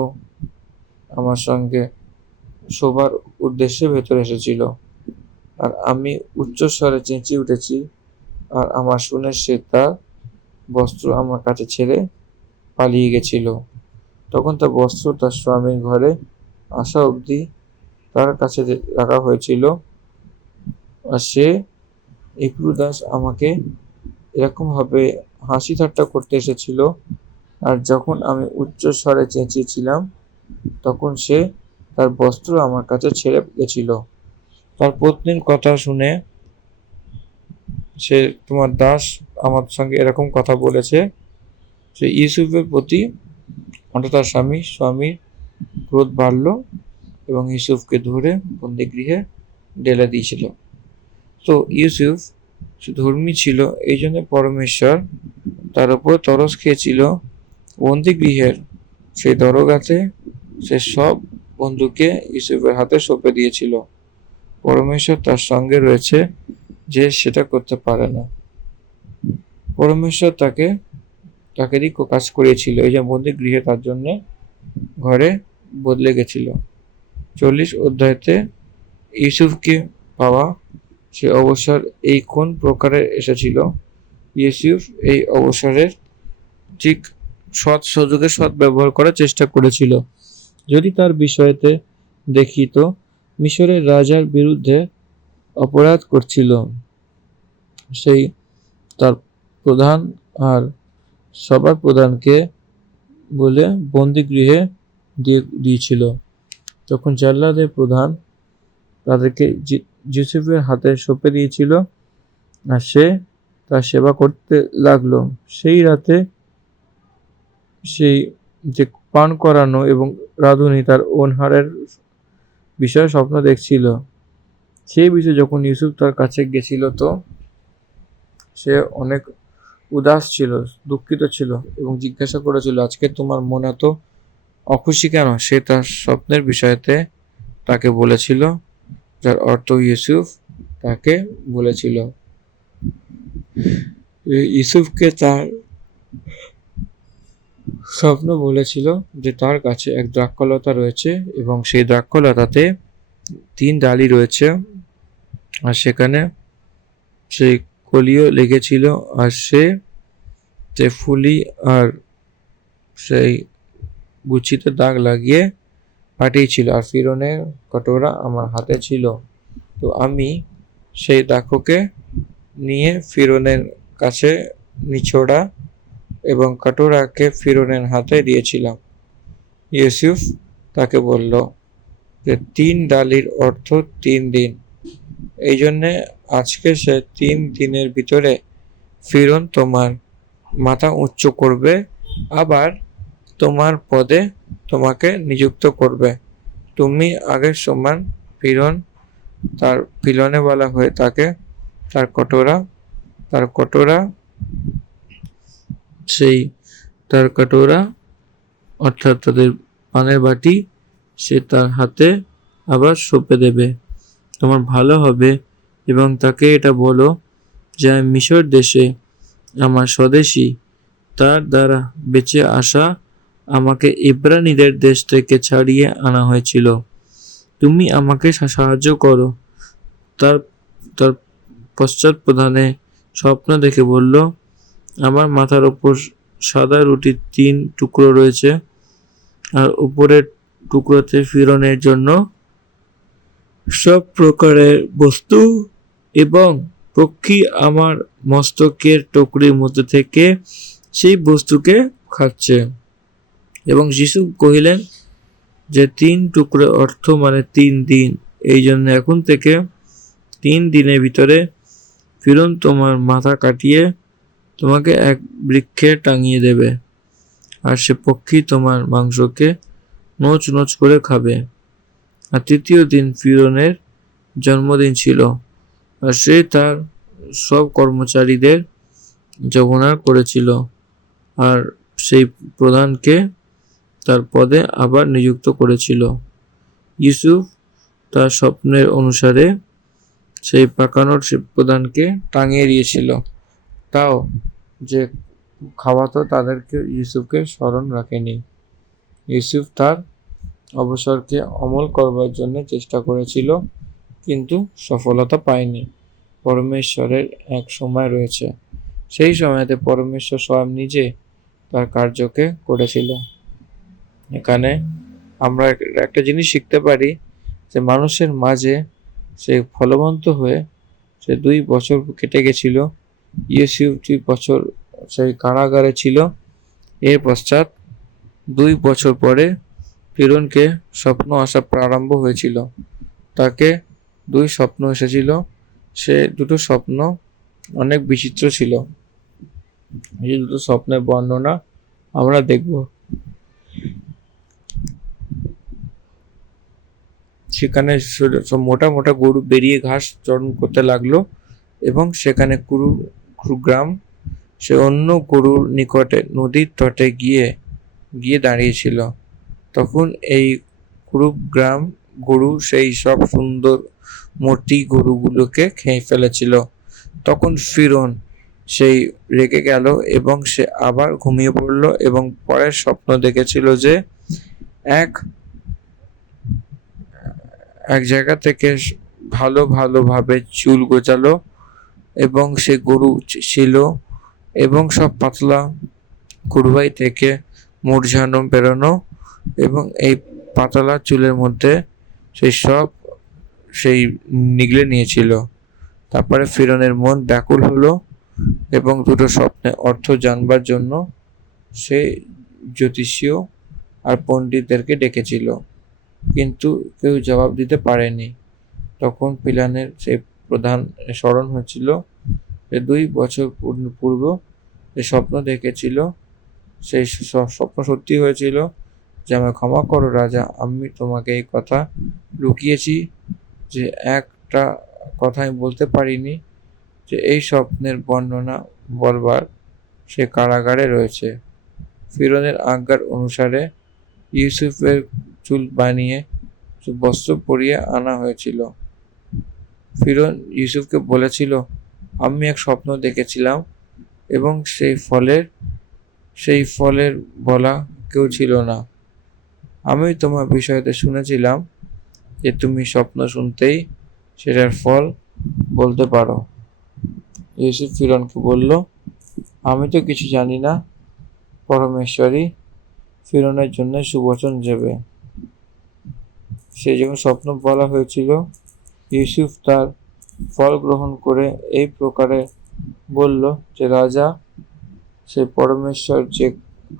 আমার সঙ্গে শোবার উদ্দেশ্যে ভেতরে এসেছিল, আর আমি উচ্চস্বরে চেঁচিয়ে উঠেছি, আর আমার শুনে সে তার বস্ত্র আমার কাছে ছেড়ে পালিয়ে গেছিল। তখন তার বস্ত্র তার স্বামীর ঘরে আসা অবধি তার কাছে রাখা হয়েছিল। আর সে ইক্রুদাস আমাকে এরকমভাবে হাসি ঠাট্টা করতে এসেছিল, আর যখন আমি উচ্চ স্বরে চেঁচিয়েছিলাম তখন সে তার বস্ত্র আমার কাছে ছেড়ে গেছিল। তার পত্নীর কথা শুনে সে, তোমার দাস আমার সঙ্গে এরকম কথা বলেছে, সে ইউসুফের প্রতি অর্থাৎ তার স্বামীর ক্রোধ বাড়ল এবং ইউসুফকে ধরে বন্দিগৃহে ঢেলে দিয়েছিল। তো ইউসুফ ধর্মী ছিল, এই জন্য পরমেশ্বর তার উপর তরস খেয়েছিল। বন্দিগৃহের সেই দরগাতে সে সব বন্ধুকে ইউসুফের হাতে সঁপে দিয়েছিল। পরমেশ্বর তার সঙ্গে রয়েছে যে সেটা করতে পারে না। পরমেশ্বর তাকেরই কাজ করিয়েছিল, এই যে বন্দিগৃহে তার জন্য ঘরে বদলে গেছিল। 40 অধ্যায়তে ইউসুফকে পাওয়া সে অবসর এই কোন প্রকারে এসেছিল। ইউসুফ এই অবসরের ঠিক সৎ সুযোগে সৎ ব্যবহার করার চেষ্টা করেছিল। যদি তার বিষয়তে দেখি তো মিশরের রাজার বিরুদ্ধে অপরাধ করছিল, সেই তার প্রধান আর সবার প্রধানকে বলে বন্দিগৃহে দিয়েছিল। তখন জাল্লাদের প্রধান তাদেরকে ইউসুফের হাতে সঁপে দিয়েছিল, আর সে তার সেবা করতে লাগলো। সেই রাতে সেই যে পান করানো এবং রাঁধুনি তার ওনহারের বিষয়ে স্বপ্ন দেখছিল। সেই বিষয়ে যখন ইউসুফ তার কাছে গেছিল তো সে অনেক উদাস ছিল, দুঃখিত ছিল এবং জিজ্ঞাসা করেছিল, আজকে তোমার মন এত অখুশি কেন? সে তার স্বপ্নের বিষয়তে তাকে বলেছিল, যার অর্থ ইউসুফ তাকে বলেছিল। ইউসুফকে তার স্বপ্ন বলেছিল যে তার কাছে এক দ্রাক্ষলতা রয়েছে এবং সেই দ্রাক্ষলতাতে 3 ডালি রয়েছে, আর সেখানে সেই কলিও লেগেছিল, আর সে ফুলি আর সেই গুচ্ছিতে দাগ লাগিয়ে পাঠিয়েছিল। আর ফিরনের কটোরা আমার হাতে ছিল, তো আমি সেই দ্রাক্ষকে নিয়ে ফিরনের কাছে নিছোড়া এবং কটোরাকে ফিরনের হাতে দিয়েছিলাম। ইউসুফ তাকে বলল যে 3 ডালির অর্থ 3 দিন, এই জন্যে আজকে সে 3 দিনের ভিতরে ফিরন তোমার মাথা উঁচু করবে, আবার তোমার পদে তোমাকে নিযুক্ত করবে। তুমি আগের সমান ফিরন, তার ফিলনে বলা হয়ে থাকে তার কটোরা সেই তার কটোরা অর্থাৎ তাদের পানের বাটি সে তার হাতে আবার সঁপে দেবে। তোমার ভালো হবে এবং তাকে এটা বলো যে আমি মিশর দেশে আমার স্বদেশী তার দ্বারা বেঁচে আসা আমাকে ইব্রানীদের দেশ থেকে ছাড়িয়ে আনা হয়েছিল। তুমি আমাকে সাহায্য করো। তার তার পশ্চাৎ প্রধানে স্বপ্ন দেখে বলল, আমার মাথার ওপর সাদা রুটির 3 টুকরো রয়েছে, আর উপরের টুকরোতে ফিরনের জন্য সব প্রকারের বস্তু এবং পক্ষী আমার মস্তকের টুকরির মধ্যে থেকে সেই বস্তুকে খাচ্ছে। এবং ইউসুফ কহিলেন যে 3 টুকরো অর্থ মানে 3 দিন, এই জন্য এখন থেকে 3 দিনের ভিতরে ফিরন তোমার মাথা কাটিয়ে তোমাকে এক বৃক্ষে টাঙিয়ে দেবে, আর সে পক্ষী তোমার মাংসকে নোচ নোচ করে খাবে। আর 3য় দিন ফিরনের জন্মদিন ছিল, আর সে তার সব কর্মচারীদের জগনার করেছিল, আর সেই প্রধানকে তার পদে আবার নিযুক্ত করেছিল। ইউসুফ তার স্বপ্নের অনুসারে সেই পাকানোর প্রধানকে টাঙিয়ে দিয়েছিল, তাও যে খাওয়াতো তাদেরকে ইউসুফকে স্মরণ রাখেনি। ইউসুফ তার অবসরকে অমল করবার জন্য চেষ্টা করেছিল, কিন্তু সফলতা পায়নি। পরমেশ্বরের এক সময় রয়েছে, সেই সময়তে পরমেশ্বর স্বয়ং নিজে তার কার্যকে করেছিল। এখানে আমরা একটা জিনিস শিখতে পারি যে মানুষের মাঝে সে ফলবন্ত হয়ে সে 2 বছর কেটে গেছিল। ইউসুফ 2 বছর সেই কারাগারে ছিল। এর পশ্চাৎ 2 বছর পরে ফিরৌনকে স্বপ্ন আসা প্রারম্ভ হয়েছিল। তাকে 2 স্বপ্ন এসেছিল। সে দুটো স্বপ্ন অনেক বিচিত্র ছিল। এই দুটো স্বপ্নের বর্ণনা আমরা দেখব। সেখানে মোটা মোটা গরু বেরিয়ে ঘাস চরণ করতে লাগলো এবং সেখানে গ্রাম সে অন্য গরুর নিকটে নদীর তটে গিয়ে দাঁড়িয়েছিল। তখন এই গ্রাম গরু সেই সব সুন্দর মোটি গরুগুলোকে খেয়ে ফেলেছিল। তখন ফিরৌন সেই রেগে গেল এবং সে আবার ঘুমিয়ে পড়ল এবং পরের স্বপ্ন দেখেছিল যে এক জায়গা থেকে ভালোভাবে চুল গজালো এবং সে গরু ছিল এবং সব পাতলা কুরবাই থেকে মূর্ছানো বেরোনো এবং এই পাতলা চুলের মধ্যে সেই নিগলে নিয়েছিল। তারপরে ফিরৌনের মন ব্যাকুল হলো এবং দুটো স্বপ্নের অর্থ জানবার জন্য সে জ্যোতিষীয় আর পণ্ডিতদেরকে ডেকেছিল, কিন্তু কেউ জবাব দিতে পারেনি। তখন পিলানের সেই প্রধান স্মরণ হচ্ছিল যে 2 বছর পূর্ব যে স্বপ্ন দেখেছিল সেই স্বপ্ন সত্যি হয়েছিল যে আমায় ক্ষমা করো রাজা, আমি তোমাকে এই কথা লুকিয়েছি যে একটা কথা আমি বলতে পারিনি যে এই স্বপ্নের বর্ণনা বলবার সে কারাগারে রয়েছে। ফিরৌনের আজ্ঞার অনুসারে ইউসুফের চুল বানিয়ে বস্ত্র পরিয়ে আনা হয়েছিল। ফিরৌন ইউসুফকে বলেছিল, আমি এক স্বপ্ন দেখেছিলাম এবং সেই ফলের বলা কেউ ছিল না। আমি তোমার বিষয়তে শুনেছিলাম যে তুমি স্বপ্ন শুনতেই সেটার ফল বলতে পারো। ইউসুফ ফিরৌনকে বলল, আমি তো কিছু জানি না। পরমেশ্বরই ফিরৌনের জন্য সুবচন দেবে। সে যখন স্বপ্ন বলা হয়েছিল, ইউসুফ তার ফল গ্রহণ করে এই প্রকারে বলল যে রাজা সে পরমেশ্বর যে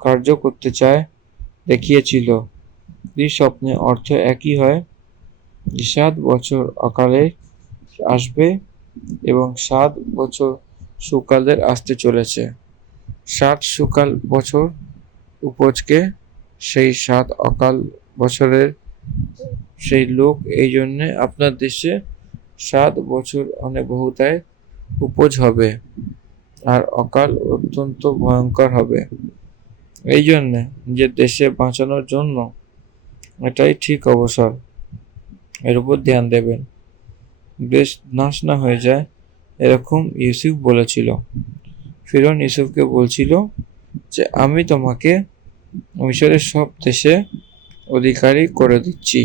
কার্য করতে চায় দেখিয়েছিল। স্বপ্নে অর্থ একই হয়। 7 বছর অকালে আসবে এবং 7 বছর সুকালের আসতে চলেছে। 7 সুকাল বছর উপজকে সেই 7 অকাল বছরের সেই লোক, এই জন্যে আপনার দেশে 7 বছর অনেক বহুতায় উপজ হবে আর অকাল অত্যন্ত ভয়ঙ্কর হবে। এই জন্যে নিজের দেশে বাঁচানোর জন্য এটাই ঠিক অবসর, এর উপর ধ্যান দেবেন, দেশ নাশ না হয়ে যায়, এরকম ইউসুফ বলেছিল। ফিরৌন ইউসুফকে বলছিল যে আমি তোমাকে মিশরের সব দেশে অধিকারী করে দিচ্ছি।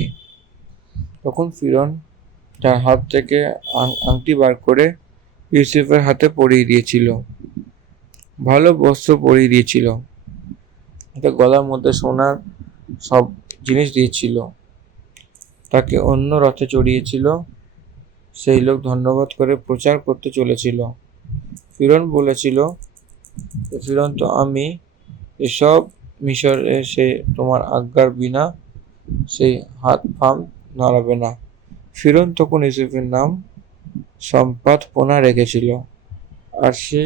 তখন ফিরৌন তার হাত থেকে আংটি বার করে ইউসুফের হাতে পরিয়ে দিয়েছিল, ভালো বস্ত্র পরিয়ে দিয়েছিল, গলার মধ্যে সোনার সব জিনিস দিয়েছিল, তাকে অন্য রথে চড়িয়েছিল। সেই লোক ধন্যবাদ করে প্রচার করতে চলেছিল। ফিরৌন বলেছিল, ফিরৌন তো আমি এসব মিশরে সে তোমার আজ্ঞার বিনা সেই হাত পাম নাড়াবে না। ফিরৌন তখন ইউসুফের নাম সম্পাদপনা রেখেছিল, আর সে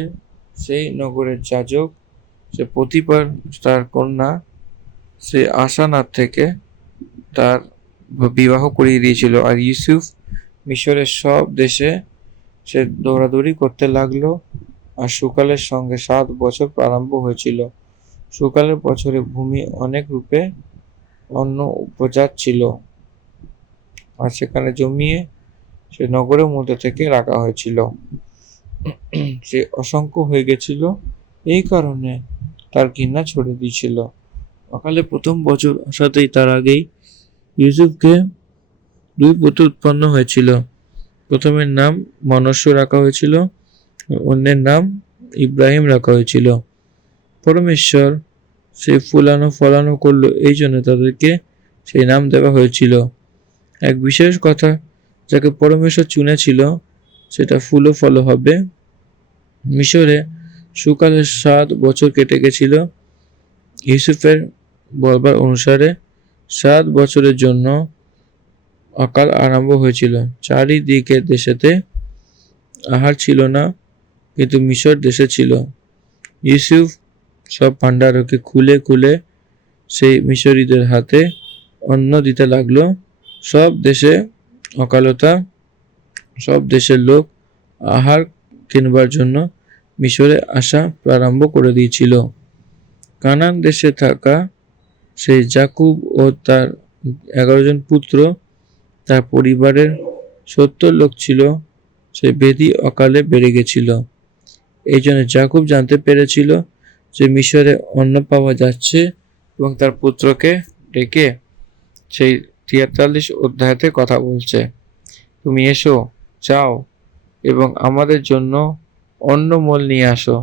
সেই নগরের যাজক সে প্রতিবার তার কন্যা সে আসানার থেকে তার বিবাহ করিয়ে দিয়েছিল। আর ইউসুফ মিশরের সব দেশে সে দৌড়াদৌড়ি করতে লাগলো। আর সুকালের সঙ্গে 7 বছর প্রারম্ভ হয়েছিল। সুকালের বছরে ভূমি অনেক রূপে অন্য উপজাত ছিল আর সেখানে জমিয়ে সে নগরের মধ্যে থেকে রাখা হয়েছিল। সে অসংখ্য হয়ে গেছিল, এই কারণে তার ঘৃণা ছড়িয়ে দিয়েছিল। অকালে প্রথম বছর আসাতেই তার আগেই ইউসুফকে 2 পুত্র উৎপন্ন হয়েছিল। প্রথমের নাম মনুষ্য রাখা হয়েছিল, অন্যের নাম ইব্রাহিম রাখা হয়েছিল। পরমেশ্বর সে ফুলানো ফলানো করলো, এই জন্য তাদেরকে সেই নাম দেওয়া হয়েছিল। এক বিশেষ কথা যাকে পরমেশ্বর চুনেছিল সেটা ফুল ও ফল হবে। মিশরে সুকালে 7 বছর কেটে গেছিল। ইউসুফের বলবার অনুসারে 7 বছরের জন্য অকাল আরম্ভ হয়েছিল। চারিদিকে দেশেতে আহার ছিল না, কিন্তু মিশর দেশে ছিল। ইউসুফ সব ভাণ্ডারকে খুলে খুলে সেই মিশরীদের হাতে অন্ন দিতে লাগলো। সব দেশে অকালতা, সব দেশের লোক আহার কিনবার জন্য মিশরে আসা প্রারম্ভ করে দিয়েছিল। কানান দেশে থাকা সেই যাকুব ও তার 11 জন পুত্র, তার পরিবারের 70 লোক ছিল, সে বেদি অকালে বেড়ে গেছিল। এই জন্য যাকুব জানতে পেরেছিল যে মিশরে অন্ন পাওয়া যাচ্ছে এবং তার পুত্রকে ডেকে সেই 43 অধ্যায়তে কথা বলছে, তুমি এসো, যাও এবং আমাদের জন্য অন্ন মোল নিয়ে আসো।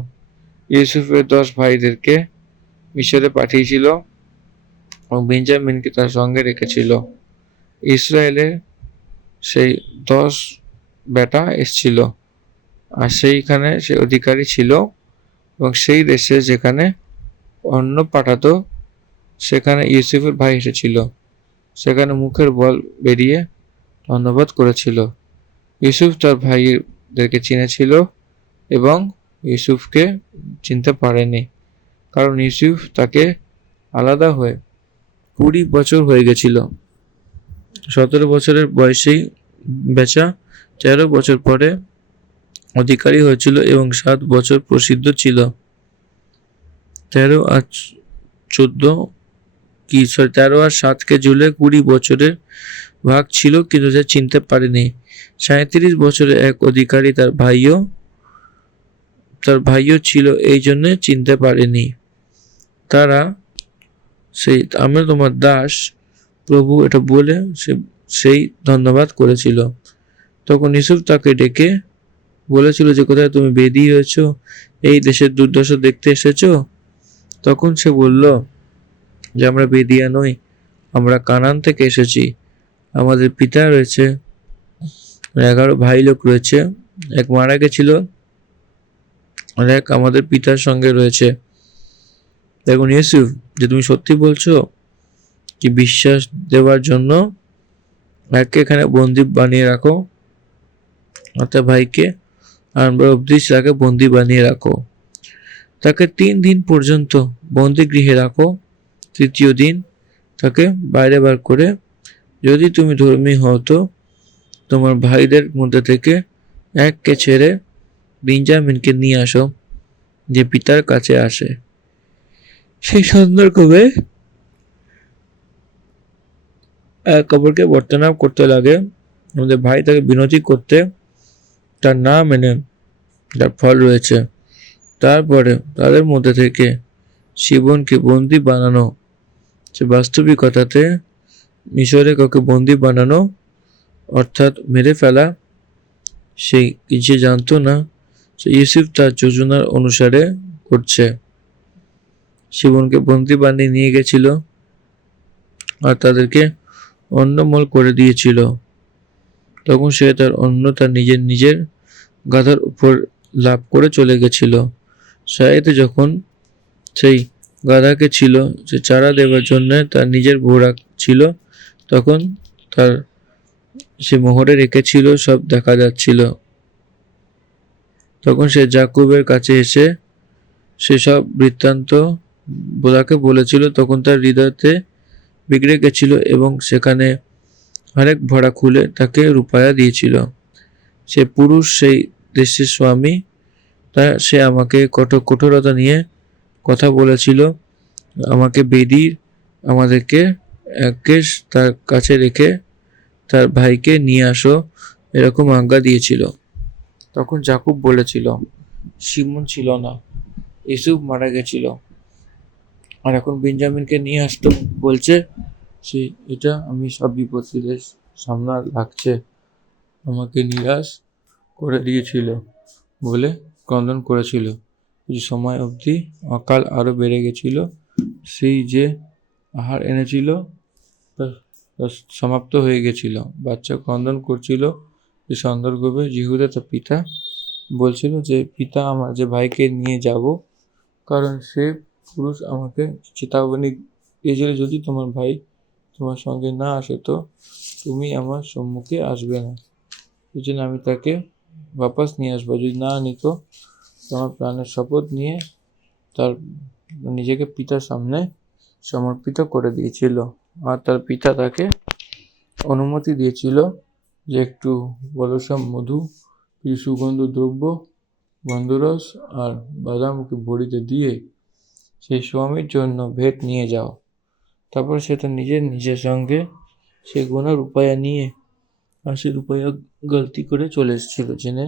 ইউসুফের 10 ভাইদেরকে মিশরে পাঠিয়েছিল এবং বেঞ্জামিনকে তার সঙ্গে রেখেছিল। ইসরায়েলের সেই 10 বেটা এসছিল, আর সেইখানে সে অধিকারী ছিল এবং সেই দেশে যেখানে অন্ন পাঠাতো সেখানে ইউসুফের ভাই এসেছিল, সেখানে মুখের বল বেরিয়ে ধন্যবাদ করেছিল। ইউসুফ তার ভাইদেরকে চিনেছিল এবং ইউসুফকে চিনতে পারেনি, কারণ ইউসুফ তাকে আলাদা হয়ে 20 বছর হয়ে গেছিল। 17 বছরের বয়সেই বেচা 13 বছর পরে অধিকারী হয়েছিল এবং 7 বছর প্রসিদ্ধ ছিল। 13 আর 7কে জুড়ে 20 বছরের ভাগ ছিল, কিন্তু সে চিনতে পারেনি। 37 বছরের এক অধিকারী তার ভাইও ছিল, এই জন্য চিনতে পারেনি। তারা আমি তোমার দাস প্রভু এটা বলে সেই ধন্যবাদ করেছিল। তখন ইউসুফ তাকে ডেকে বলেছিল যে কোথায় তুমি বেদি হয়েছো, এই দেশের দুর্দশা দেখতে এসেছো? তখন সে বলল যে আমরা বেদিয়া নই, আমরা কানান থেকে এসেছি। আমাদের পিতা রয়েছে, 11 ভাই লোক রয়েছে, এক মারা গেছিল আর এক আমাদের পিতার সঙ্গে রয়েছে। দেখুন ইউসুফ, যে তুমি সত্যি বলছো কি বিশ্বাস দেওয়ার জন্য একে এখানে বন্দি বানিয়ে রাখো, অর্থাৎ ভাইকে আমরা অবধি তাকে বন্দি বানিয়ে রাখো, তাকে 3 দিন পর্যন্ত বন্দি গৃহে রাখো, তৃতীয় দিন তাকে বাইরে বার করে যদি তুমি ধর্মী হও তো তোমার ভাইদের মধ্যে থেকে এককে ছেড়ে বেঞ্জামিনকে নিয়ে আসো, যে পিতার কাছে আসে। সেই সন্দর্ভে কবরকে বর্তমান করতে লাগে। আমাদের ভাই তাকে বিনতি করতে তার না মেনে তার ফল রয়েছে। তারপরে তাদের মধ্যে থেকে শিবনকে বন্দি বানানো, সে বাস্তবিকতাতে মিশরে কাউকে বন্দি বানানো অর্থাৎ মেরে ফেলা, সে কিছু জানতো না। ইউসুফ তার যোজনার অনুসারে করছে। শিবনকে বন্দি বানিয়ে নিয়ে গেছিল আর তাদেরকে অন্নমল করে দিয়েছিল। তখন সে তার অন্ন তার নিজের গাধার উপর লাভ করে চলে গেছিল। সায়েতে যখন সেই গাধাকে ছিল যে চারা দেওয়ার জন্য তার নিজের ঘোড়া ছিল, তখন তার সে মোহরে রেখেছিল, সব দেখা যাচ্ছিল। তখন সে যাকুবের কাছে এসে সেসব বৃত্তান্ত বোলাকে বলেছিল। তখন তার হৃদয়তে বিগড়ে গেছিল এবং সেখানে আরেক ভরা খুলে তাকে রূপায়া দিয়েছিল। সে পুরুষ সেই দেশের স্বামী, সে আমাকে কঠোরতা নিয়ে কথা বলেছিল, আমাকে বেদির আমাদেরকে তার কাছে রেখে তার ভাইকে নিয়ে আসো, এরকম আজ্ঞা দিয়েছিল। তখন যাকুব বলেছিল, শিমন ছিল না, ইউসুফ মারা গেছিল, আর এখন বেঞ্জামিনকে নিয়ে আসতে বলছে। এটা আমি সব বিপত্তিদের সামনে লাগছে, আমাকে নিরাশ করে দিয়েছিল বলে ক্রন্দন করেছিল। কিছু সময় অবধি অকাল আরো বেড়ে গেছিল সেই যে আহার এনেছিল তা তা সমাপ্ত হয়ে গেছিল। বাচ্চা ক্রন্দন করছিল যে সন্দর্গবে যিহুদা তার পিতা বলছিল যে পিতা আমার যে ভাইকে নিয়ে যাব, কারণ সে পুরুষ আমাকে চেতাবনী দিয়েছিল যদি তোমার ভাই তোমার সঙ্গে না আসে তো তুমি আমার সম্মুখে আসবে না, এই জন্য আমি তাকে বাপাস নিয়ে আসবো। যদি না নিত তোমার প্রাণের শপথ নিয়ে তার নিজেকে পিতার সামনে সমর্পিত করে দিয়েছিল। আর তার পিতা তাকে অনুমতি দিয়েছিল যে একটু বলসম মধু, কিছু সুগন্ধ দ্রব্য, গন্ধরস আর বাদামকে বড়িতে দিয়ে সেই স্বামীর জন্য ভেট নিয়ে যাও। তারপর সে তার নিজের সঙ্গে সে গোনা রূপায়া নিয়ে আর সে রূপায়া গলতি করে চলে এসেছিল, জেনে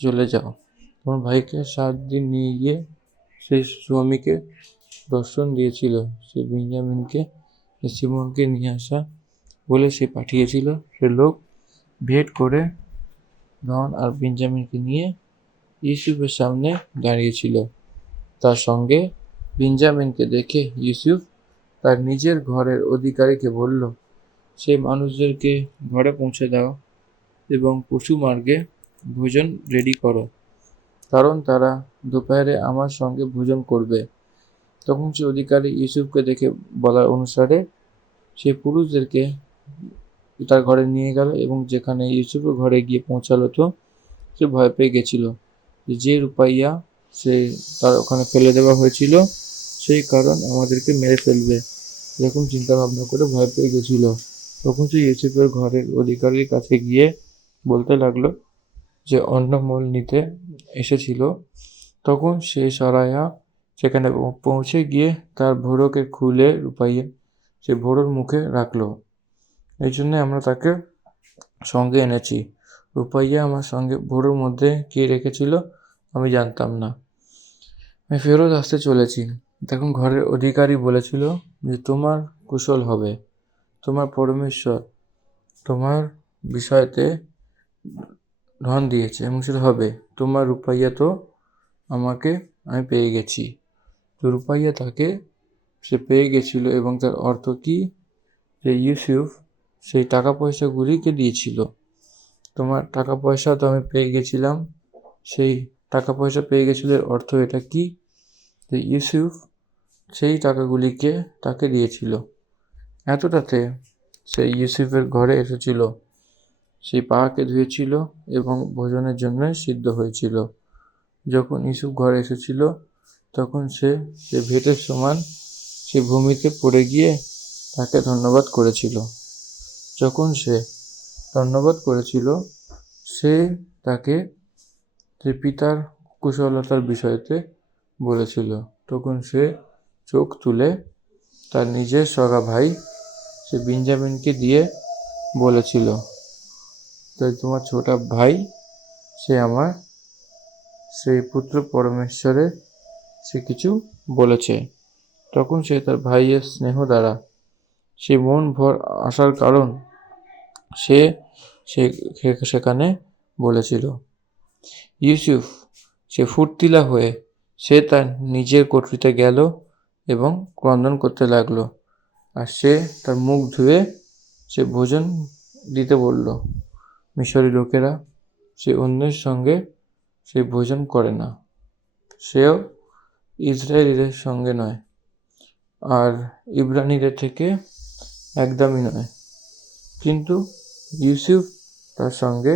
চলে যাও। তোমার ভাইকে 7 দিন নিয়ে গিয়ে সেই স্বামীকে দর্শন দিয়েছিল। সে বেঞ্জামিনকে সিমনকে নিয়ে আসা বলে সে পাঠিয়েছিল। সে লোক ভেট করে জন আর বেঞ্জামিনকে নিয়ে ইউসুফের সামনে দাঁড়িয়েছিল। তার সঙ্গে বেঞ্জামিনকে দেখে ইউসুফ তার নিজের ঘরের অধিকারীকে বলল, সেই মানুষদেরকে ঘরে পৌঁছে দাও এবং পশু মার্গে ভোজন রেডি করো, কারণ তারা দুপুরে আমার সঙ্গে ভোজন করবে। তখন সে অধিকারী ইউসুফকে দেখে বলার অনুসারে সে পুরুষদেরকে তার ঘরে নিয়ে গেল এবং যেখানে ইউসুফের ঘরে গিয়ে পৌঁছালো তো সে ভয় পেয়ে গেছিল যে রূপাইয়া সে তার ওখানে ফেলে দেওয়া হয়েছিল, সেই কারণ আমাদেরকে মেরে ফেলবে, এরকম চিন্তা ভাবনা করে ভয় পেয়ে গেছিল। তখন সে ইউসুফের ঘরের অধিকারীর কাছে গিয়ে বলতে লাগলো যে অন্নমূল নিতে এসেছিল। তখন সে সরাইয়া সেখানে পৌঁছে গিয়ে তার ভোরকে খুলে রূপাইয়া সে ভোরর মুখে রাখলো। এই জন্য আমরা তাকে সঙ্গে এনেছি। রূপাইয়া আমার সঙ্গে ভোরের মধ্যে কে রেখেছিল আমি জানতাম না। আমি ফেরত আসতে চলেছি, তখন ঘরের অধিকারী বলেছিল যে তোমার কুশল হবে, তোমার পরমেশ্বর তোমার বিষয়তে ধন দিয়েছে এবং সেটা হবে। তোমার রূপাইয়া তো আমি পেয়ে গেছি। তো রূপাইয়া তাকে সে পেয়ে গেছিল এবং তার অর্থ কি, যে ইউসুফ সেই টাকা পয়সাগুলিকে দিয়েছিল। তোমার টাকা পয়সা তো আমি পেয়ে গেছিলাম, সেই টাকা পয়সা পেয়ে গেছিল, এর অর্থ এটা কি, যে ইউসুফ সেই টাকাগুলিকে তাকে দিয়েছিল। এতটাতে সেই ইউসুফের ঘরে এসেছিল, সেই পাকে ধুয়েছিল এবং ভোজনের জন্য সিদ্ধ হয়েছিল। যখন ইউসুফ ঘরে এসেছিল তখন সে ভেটের সমান সে ভূমিতে পড়ে গিয়ে তাকে ধন্যবাদ করেছিল। যখন সে ধন্যবাদ করেছিল সে তাকে যে পিতার কুশলতার বিষয়তে বলেছিল। তখন সে চোখ তুলে তার নিজের সগা ভাই সে বেঞ্জামিনকে দিয়ে বলেছিল, তাই তোমার ছোটা ভাই সে আমার সেই পুত্র পরমেশ্বরে সে কিছু বলেছে। তখন সে তার ভাইয়ের স্নেহ দ্বারা সে মন ভর আসার কারণ সে সেখানে বলেছিল। ইউসুফ সে ফুর্তিলা হয়ে সে তার নিজের কোঠরিতে গেল এবং ক্রন্দন করতে লাগলো। আর সে তার মুখ ধুয়ে সে ভোজন দিতে বলল। মিশরী লোকেরা সে অন্যের সঙ্গে সে ভোজন করে না, সেও ইসরায়েলিদের সঙ্গে নয় আর ইব্রানিদের থেকে একদমই নয়, কিন্তু ইউসুফ তার সঙ্গে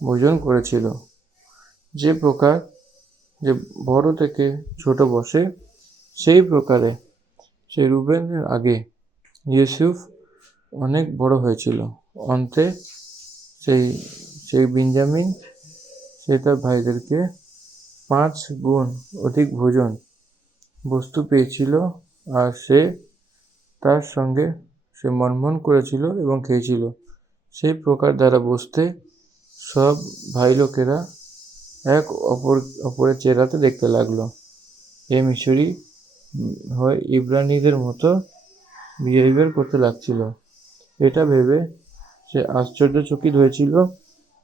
ভোজন করেছিল। যে প্রকার যে বড় থেকে ছোট বসে সেই প্রকারে সেই রুবেনের আগে ইউসুফ অনেক বড় হয়েছিল। অন্তে সেই বেঞ্জামিন সে তার ভাইদেরকে 5 গুণ অধিক ভোজন বস্তু পেয়েছিল, আর সে তার সঙ্গে সে মনমন করেছিল এবং খেয়েছিল। সেই প্রকার দ্বারা বসতে সব ভাই লোকেরা এক অপরের চেহারাতে দেখতে লাগলো। এ মিশরী হয় ইব্রানিদের মতো বিহেভিয়ার করতে লাগছিল। এটা ভেবে সে আশ্চর্যচকিত হয়েছিল।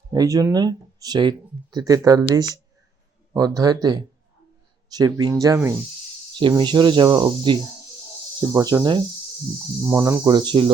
এই জন্যে সেই 43 অধ্যায়তে সে বেঞ্জামিন সে মিশরে যাওয়া অবধি সে বচনে মনন করেছিল।